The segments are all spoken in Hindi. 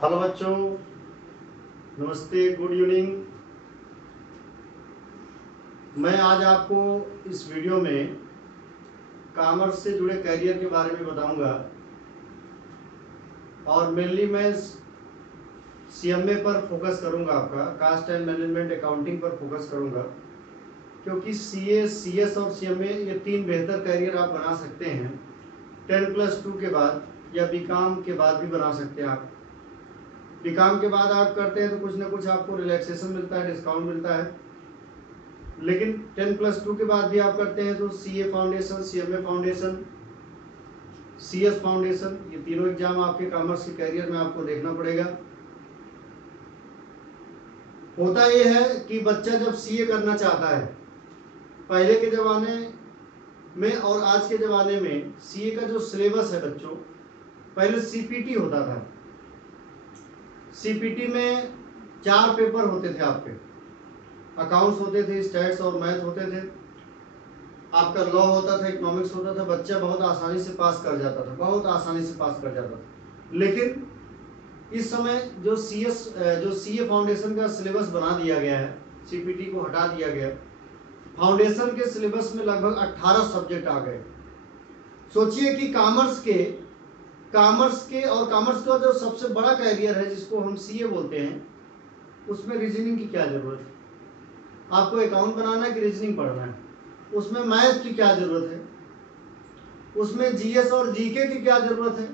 हेलो बच्चों, नमस्ते, गुड इवनिंग। मैं आज आपको इस वीडियो में कॉमर्स से जुड़े कैरियर के बारे में बताऊंगा और मेनली मैं सीएमए पर फोकस करूंगा, आपका कास्ट एंड मैनेजमेंट अकाउंटिंग पर फोकस करूंगा, क्योंकि सीए, सीएस और सीएमए ये तीन बेहतर कैरियर आप बना सकते हैं 10+2 के बाद या बीकॉम के बाद भी बना सकते हैं। आप बीकॉम के बाद आप करते हैं तो कुछ ना कुछ आपको रिलैक्सेशन मिलता है, डिस्काउंट मिलता है, लेकिन 10+2 के बाद भी आप करते हैं तो CA foundation, CMA foundation, CS foundation, ये तीनों एग्जाम आपके कॉमर्स के कैरियर में आपको देखना पड़ेगा। होता ये है कि बच्चा जब सीए करना चाहता है, पहले के ज़माने में और आज के ज़माने में सीए का जो सिलेबस है बच्चों, पहले सीपीटी होता था। सीपीटी में 4 पेपर होते थे आपके, अकाउंट्स होते थे, स्टैट्स और मैथ होते थे, आपका लॉ होता था, इकोनॉमिक्स होता था। बच्चा बहुत आसानी से पास कर जाता था, बहुत आसानी से पास कर जाता था। लेकिन इस समय जो सीए फाउंडेशन का सिलेबस बना दिया गया है, सीपीटी को हटा दिया गया, फाउंडेशन के सिलेबस में लगभग 18 सब्जेक्ट आ गए। सोचिए कि कॉमर्स के और कॉमर्स का जो सबसे बड़ा कैरियर है जिसको हम सीए बोलते हैं, उसमें रीजनिंग की क्या जरूरत है? आपको अकाउंट बनाना है कि रीजनिंग पढ़ना है? उसमें मैथ की क्या जरूरत है? उसमें जीएस और जीके की क्या जरूरत है?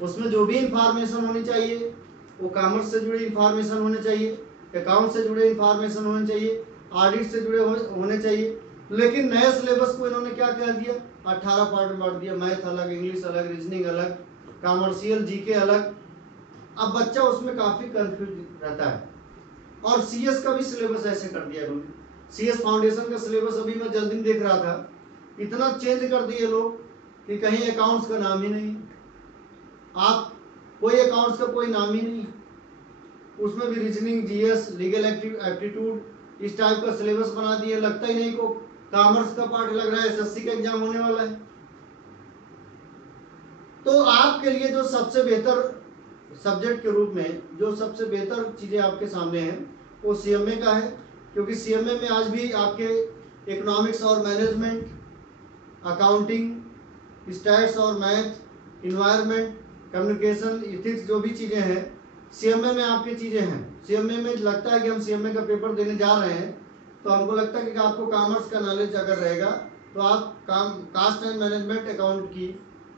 उसमें जो भी इंफॉर्मेशन होनी चाहिए वो कॉमर्स से जुड़े इंफॉर्मेशन होने चाहिए, अकाउंट से जुड़े इंफॉर्मेशन होने चाहिए, ऑडिट से जुड़े होने चाहिए। लेकिन नए सिलेबस को इन्होंने क्या कर दिया, 18 पार्ट में बांट दिया। मैथ अलग, इंग्लिश अलग, रीजनिंग अलग, कॉमर्शियल जीके अलग। अब बच्चा उसमें काफ़ी कंफ्यूज रहता है। और सीएस का भी सिलेबस ऐसे कर दिया इन्होंने। सीएस फाउंडेशन का सिलेबस अभी मैं जल्दी में देख रहा था, इतना चेंज कर दिए लोग कि कहीं अकाउंट्स का नाम ही नहीं, आप कोई अकाउंट्स का कोई नाम ही नहीं, उसमें भी रीजनिंग, जीएस, लीगल एप्टीट्यूड, इस टाइप का सिलेबस बना दिया। लगता ही नहीं को कॉमर्स का पार्ट लग रहा है, एसएससी का एग्जाम होने वाला है। तो आपके लिए जो सबसे बेहतर सब्जेक्ट के रूप में जो सबसे बेहतर चीज़ें आपके सामने हैं वो सीएमए का है, क्योंकि सीएमए में आज भी आपके इकोनॉमिक्स और मैनेजमेंट, अकाउंटिंग, स्टैट्स और मैथ, इन्वायरमेंट, कम्युनिकेशन, इथिक्स, जो भी चीज़ें हैं सीएमए में आपकी चीज़ें हैं। सीएमए में लगता है कि हम सीएमए का पेपर देने जा रहे हैं तो हमको लगता है कि आपको कॉमर्स का नॉलेज अगर रहेगा तो आप कास्ट एंड मैनेजमेंट अकाउंट की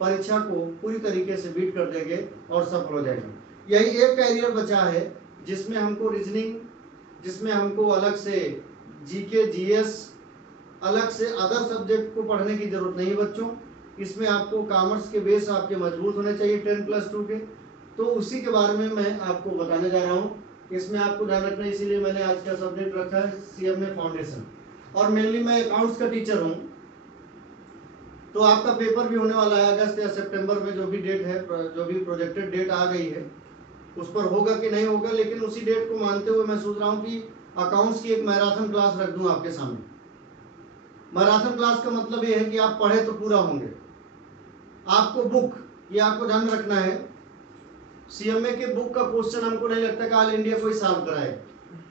परीक्षा को पूरी तरीके से बीट कर देंगे और सफल हो जाएंगे। यही एक कैरियर बचा है जिसमें हमको रीजनिंग, जिसमें हमको अलग से जीके, जीएस, अलग से अदर सब्जेक्ट को पढ़ने की जरूरत नहीं बच्चों। इसमें आपको कॉमर्स के बेस आपके मजबूत होने चाहिए 10+2 के। तो उसी के बारे में मैं आपको बताने जा रहा हूँ। इसमें आपको ध्यान रखना है, इसीलिए मैंने आज का सब्जेक्ट रखा है सीएमए फाउंडेशन। और मेनली मैं अकाउंट्स का टीचर हूँ, तो आपका पेपर भी होने वाला है अगस्त या सितंबर में, जो भी डेट है, जो भी प्रोजेक्टेड डेट आ गई है उस पर होगा कि नहीं होगा। लेकिन उसी डेट को मानते हुए मैं सोच रहा हूँ कि अकाउंट्स की एक मैराथन क्लास रख दूँ आपके सामने। मैराथन क्लास का मतलब ये है कि आप पढ़े तो पूरा होंगे। आपको बुक, ये आपको ध्यान में रखना है, सीएमए के बुक का क्वेश्चन हमको नहीं लगता कि ऑल इंडिया कोई सॉल्व कराए।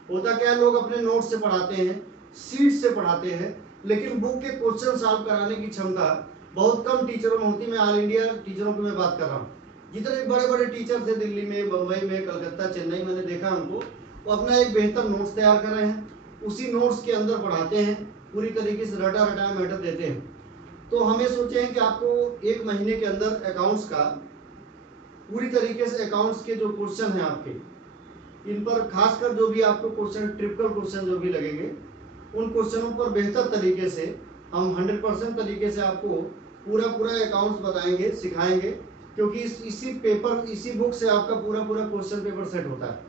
होता क्या है, लोग अपने नोट से पढ़ाते हैं, सीट से पढ़ाते हैं, लेकिन बुक के क्वेश्चन सॉल्व कराने की क्षमता बहुत कम टीचरों में होती है। मैं ऑल इंडिया टीचरों की मैं बात कर रहा हूँ। जितने बड़े बड़े टीचर थे दिल्ली में, बम्बई में, कलकत्ता, चेन्नई, मैंने देखा उनको, वो अपना एक बेहतर नोट्स तैयार कर रहे हैं, उसी नोट्स के अंदर पढ़ाते हैं, पूरी तरीके से रटा रटाया मैटर देते हैं। तो हमें सोचे हैं कि आपको 1 महीने के अंदर अकाउंट्स का पूरी तरीके से, अकाउंट्स के जो क्वेश्चन हैं आपके, इन पर खासकर जो भी आपको क्वेश्चन, ट्रिपिकल क्वेश्चन जो भी लगेंगे, उन क्वेश्चनों पर बेहतर तरीके से हम 100% तरीके से आपको पूरा अकाउंट्स बताएंगे, सिखाएंगे। क्योंकि इसी बुक से आपका पूरा क्वेश्चन पेपर सेट होता है।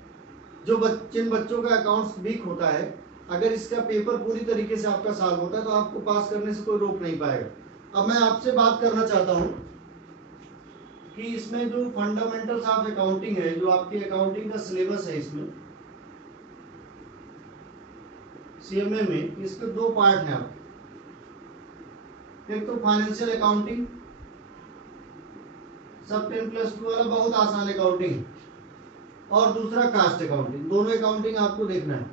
जिन बच्चों का अकाउंट्स वीक होता है, अगर इसका पेपर पूरी तरीके से आपका सॉल्व होता है तो आपको पास करने से कोई रोक नहीं पाएगा। अब मैं आपसे बात करना चाहता हूँ कि इसमें जो फंडामेंटल्स ऑफ अकाउंटिंग है, जो आपकी अकाउंटिंग का सिलेबस है, इसमें सीएमए में इसके 2 पार्ट हैं आपके। एक तो फाइनेंशियल अकाउंटिंग, सब 10+2 वाला बहुत आसान अकाउंटिंग है। और दूसरा कास्ट अकाउंटिंग। दोनों अकाउंटिंग आपको देखना है,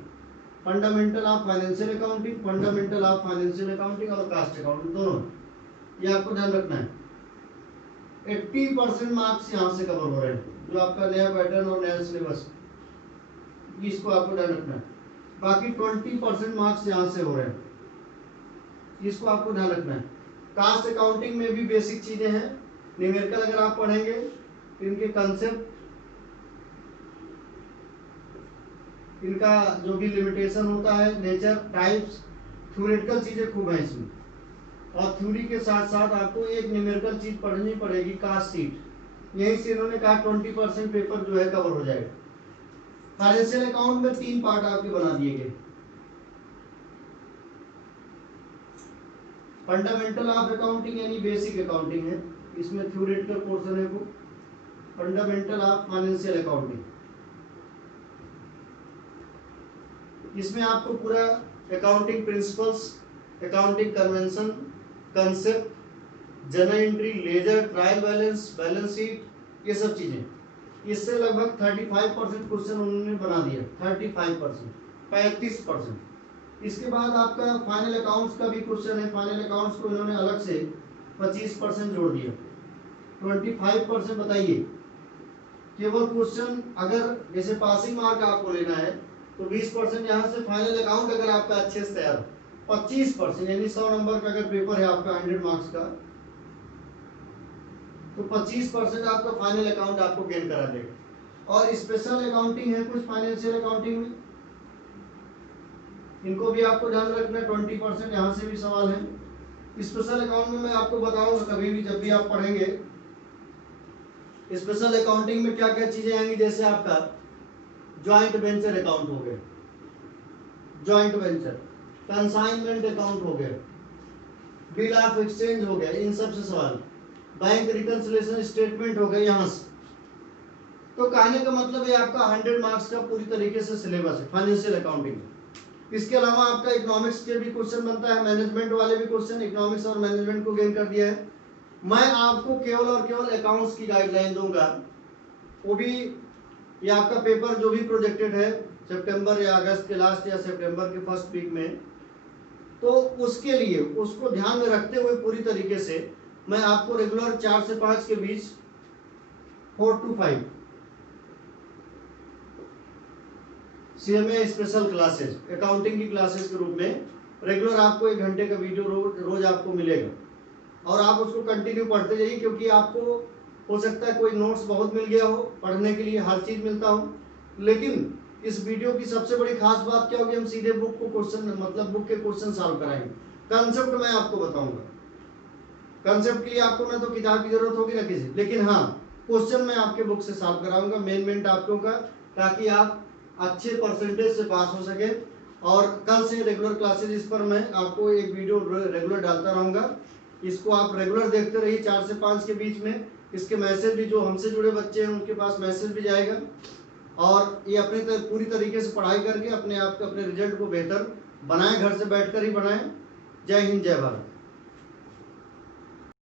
fundamental of financial accounting, fundamental of financial accounting और कास्ट अकाउंटिंग दोनों, ये आपको ध्यान रखना है। 80% मार्क्स यहाँ से कवर हो रहे हैं, जो आपका नया पैटर्न और नया सिलेबस, इसको आपको ध्यान रखना है। बाकी 20% मार्क्स यहाँ से हो रहे हैं, इसको आपको ध्यान रखना है। कास्ट अकाउंटिंग में भी बेसिक चीजें हैं, न्यूमेरिकल अगर आप पढ़ेंगे तो इनके कंसेप्ट, इनका जो भी लिमिटेशन होता है, नेचर, टाइप्स, थ्योरेटिकल चीजें खूब हैं इसमें। और थ्योरी के साथ साथ आपको एक न्यूमेरिकल चीज पढ़नी पड़ेगी, कास्ट शीट। यहीं से इन्होंने कहा 20% पेपर जो है कवर हो जाएगा। फाइनेंशियल अकाउंट में 3 पार्ट आपके बना दिए गए। फंडामेंटल ऑफ अकाउंटिंग यानी बेसिक अकाउंटिंग है, इसमें थ्योरेटिकल पोर्शन है वो। फंडामेंटल ऑफ फाइनेंशियल अकाउंटिंग, इसमें आपको पूरा accounting principles, accounting convention, concept, journal entry, ledger, trial balance, balance sheet, ये सब चीजें। इससे लगभग 35% क्वेश्चन उन्होंने बना दिया, 35%। इसके बाद आपका फाइनल अकाउंट्स का भी क्वेश्चन है। फाइनल अकाउंट्स को इन्होंने अलग से 25% जोड़ दिया, 25%। बताइए, केवल क्वेश्चन अगर जैसे पासिंग मार्क आपको लेना है तो 20% यहाँ से फाइनल अकाउंट अगर आपका अच्छे से तैयार, 25% यानी 100 नंबर का अगर पेपर है आपका 100 मार्क्स का, तो 25% आपका फाइनल अकाउंट आपको गेन करा देगा। और स्पेशल अकाउंटिंग है कुछ फाइनेंशियल अकाउंटिंग में, इनको भी आपको ध्यान रखना, 20% यहाँ से भी सवाल है। स्पेशल अकाउंट में मैं आपको बताऊंगा कभी भी जब भी आप पढ़ेंगे, स्पेशल अकाउंटिंग में क्या क्या चीजें आएंगी। जैसे आपका ज्वाइंट वेंचर अकाउंट हो गया, ज्वाइंट वेंचर, कंसाइनमेंट अकाउंट हो गया, बिल ऑफ एक्सचेंज हो गया, इन सब से सवाल, बैंक रिकंसिलिएशन स्टेटमेंट हो गया यहाँ से। तो कहने का मतलब है आपका 100 मार्क्स का पूरी तरीके से सिलेबस है फाइनेंशियल अकाउंटिंग। इसके अलावा आपका इकोनॉमिक्स के भी क्वेश्चन बनता है, मैनेजमेंट वाले भी क्वेश्चन, इकोनॉमिक्स और मैनेजमेंट को गेन कर दिया है। मैं आपको केवल और केवल अकाउंट्स की गाइडलाइन दूंगा, वो भी ये आपका पेपर जो भी प्रोजेक्टेड है सितंबर या अगस्त के लास्ट या सितंबर के फर्स्ट वीक में, तो उसके लिए उसको ध्यान में रखते हुए पूरी तरीके से मैं आपको रेगुलर 4 से 5 के बीच 4 to 5 CMA special classes, accounting की क्लासेस के रूप में रेगुलर आपको 1 घंटे का वीडियो रोज आपको मिलेगा। और आप उसको कंटिन्यू पढ़ते जाइए, क्योंकि आपको हो सकता है कोई नोट्स बहुत मिल गया हो, पढ़ने के लिए हर चीज मिलता हो, लेकिन इस वीडियो की सबसे बड़ी खास बात क्या होगी, हम सीधे बुक को क्वेश्चन मतलब बुक के क्वेश्चन सॉल्व कराएंगे। कंसेप्ट मैं आपको बताऊंगा, कंसेप्ट के लिए आपको ना तो किताब की जरूरत होगी ना किसी, लेकिन हाँ क्वेश्चन मैं आपके बुक से सॉल्व कराऊंगा मेन टॉपिकों का, ताकि आप अच्छे परसेंटेज से पास हो सके। और कल से रेगुलर क्लासेज इस पर मैं आपको एक वीडियो रेगुलर डालता रहूंगा, इसको आप रेगुलर देखते रहिए 4 से 5 के बीच में। इसके मैसेज भी जो हमसे जुड़े बच्चे हैं उनके पास मैसेज भी जाएगा, और ये अपने पूरी तरीके से पढ़ाई करके अपने आप को, अपने रिजल्ट को बेहतर बनाएं, घर से बैठकर ही बनाएं। जय हिंद, जय भारत।